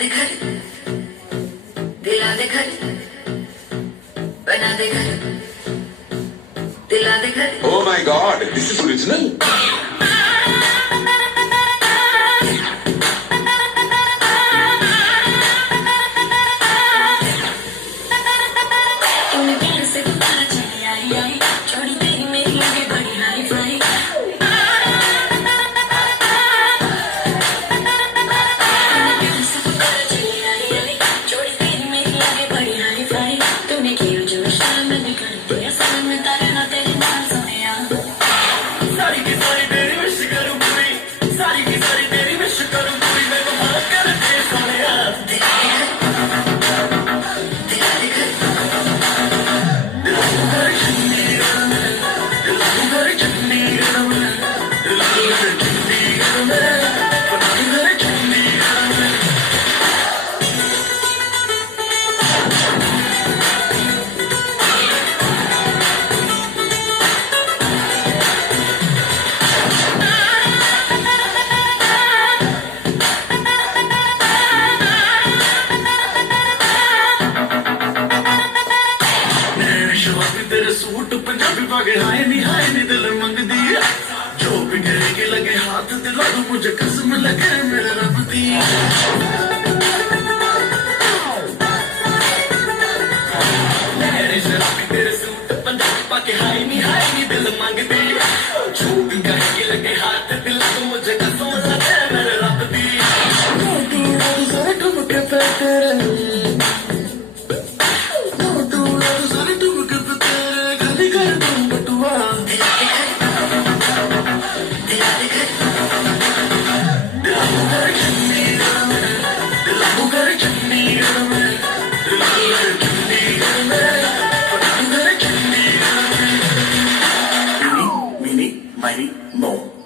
दे घर, दिला दे घर, बना दे घर, दिला दे घर. Oh my God, this is original. तूने प्यार से पुकारा चली आई आई, छोड़ी तेरी मेरी आगे बड़ी हाई फाई. तूने प्यार से पुकारा चली आई आई, छोड़ी तेरी मेरी आगे बड़ी हाई फाई. तूने किया जो शाम मैंने कर दिया सामने में तारे ना तेरे नाम सोनिया. सारी की सारी तेरी विश करूं पूरी, सारी की सारी तेरी विश करूं पूरी, मैं वफा कर दे सोनिया. दिला दे घर, दिला दे घर. घर चंडीगढ़ में, घर चंडीगढ़ में, घर चंडीगढ़ में. तेरे सूट पंजाबी पागे हाय नी दिल मंगदी है. जो भी कहेगी लगे हाथ दिला दो मुझे कसम लगे मेरे रब दी. मेरे शराबी तेरे सूट पंजाबी पागे हाय नी दिल मंगदी है. जो भी कहेगी लगे हाथ दिला दो मुझे कसम लगे मेरे रब दी. ठुमके पे तेरे दिला दे घर, दिला दे घर.